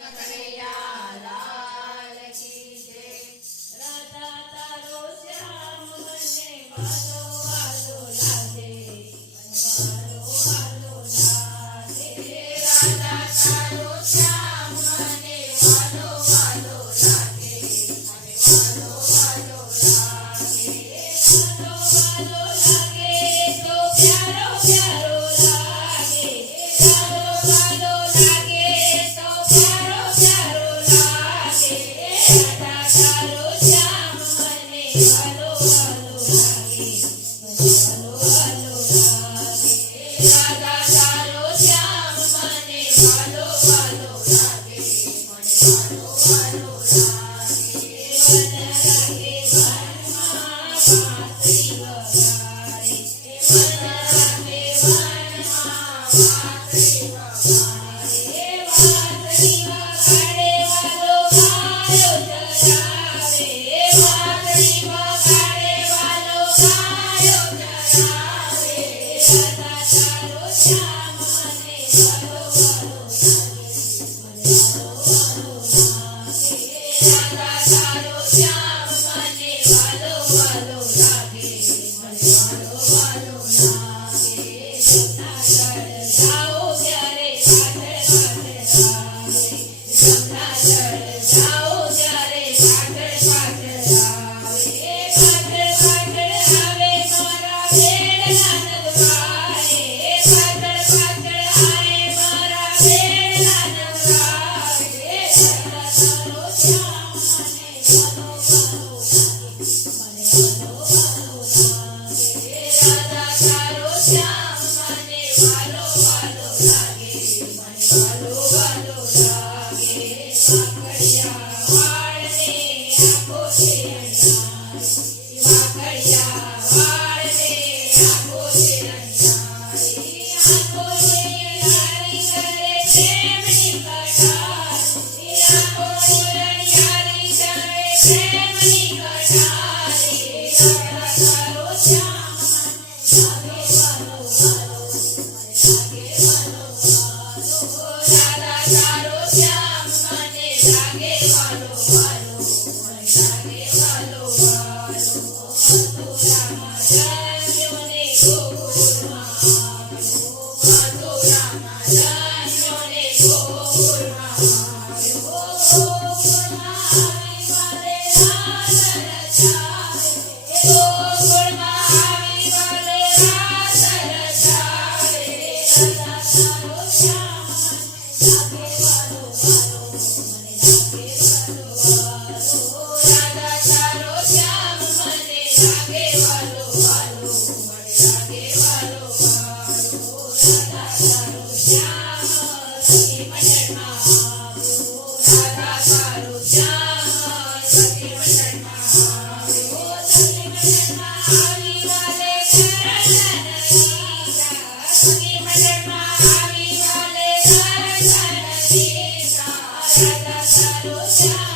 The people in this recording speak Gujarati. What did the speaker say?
કનૈયા લાલ કી જય. રાધા તારો શ્યામ મને વાલો વાલો લાગે, વાલો વાલો લાગે. રાધા તારો શ્યામ મને વાલો વાલો લાગે, મને વાલો વાલો લાગે. વાલો વાલો લાગે તો પ્યારો પ્યારો લાગે, વાલો વાલો લાગે તો પ્યારો પ્યારો લાગે. રાધા તારો શ્યામ મને વાલો વાલો લાગે, મને વાલો વાલો લાગે. રાધા તારો શ્યામ મને વાલો વાલો લાગે, મને વાલો વાલો લાગે. વન રાગે વનમાં વાંસળી વગાડે, વન રાગે વનમાં વાંસળી વગાડે. વાંસળી વગાડે વાલો ગાયો ચરાવે, વાંસળી વગાડે વાલો ગાયો ચરાવે. રાધા તારો શ્યામ મને વાલો વાલો લાગે, મને વાલો વાલો લાગે. રાધા તારો શ્યામ મને વાલો વાલો લાગે, મને વાલો વાલો લાગે. જમના જળ જાઓ ત્યારે પાછળ પાછળ આવે, જમના જળ જાઓ ત્યારે પાછળ પાછળ આવે. પાછળ પાછળ આવે મારા વેડલા નગવારે, પાછળ પાછળ આવે મારા વેડલા નગવારે. રાધા તારો શ્યામ મને વાલો વાલો લાગે, મને વાલો વાલો લાગે. રાધા તારો શ્યામ મને વાલો વાલો લાગે, મને વાલો વાલો લાગે. વાંકડિયા વાળને આંખો છે અણિયાળી, વાંકડિયા વાળને આંખો છે અણિયાળી. આંખો છે અણિયાળી કરે પ્રેમની કટારી, આંખો છે અણિયાળી કરે પ્રેમની કટારી. રાધા તારો શ્યામ મને લાગે વાલો વાલો, મને લાગે વાલો વાલો. રાધા તારો શ્યામ મને લાગે વાલો વાલો, મને લાગે વાલો વાલો. મથુરામાં જન્મ્યો ને ગોકુળમાં આવ્યો, મથુરામાં જન્મ્યો ને ગોકુળમાં આવ્યો. ગોકુળમાં આવી વાલે રાસ રચાવે, ગોકુળમાં આવી વાલે રાસ રચાવે. રાધા તારો શ્યામ મને લાગે વાલો વાલો, મને લાગે વાલો વાલો. રાધા તારો શ્યામ મને લાગે વાલો વાલો, મને લાગે વાલો વાલો. રાધા તારો શ્યામ સખી મંડળમાં આવ્યો, રાધા તારો શ્યામ સખી મંડળમાં આવ્યો. સખી મંડળમાં આવી વાલે દર્શન દીધા, સખી મંડળમાં આવી વાલે દર્શન દીધા. રાધા તારો શ્યામ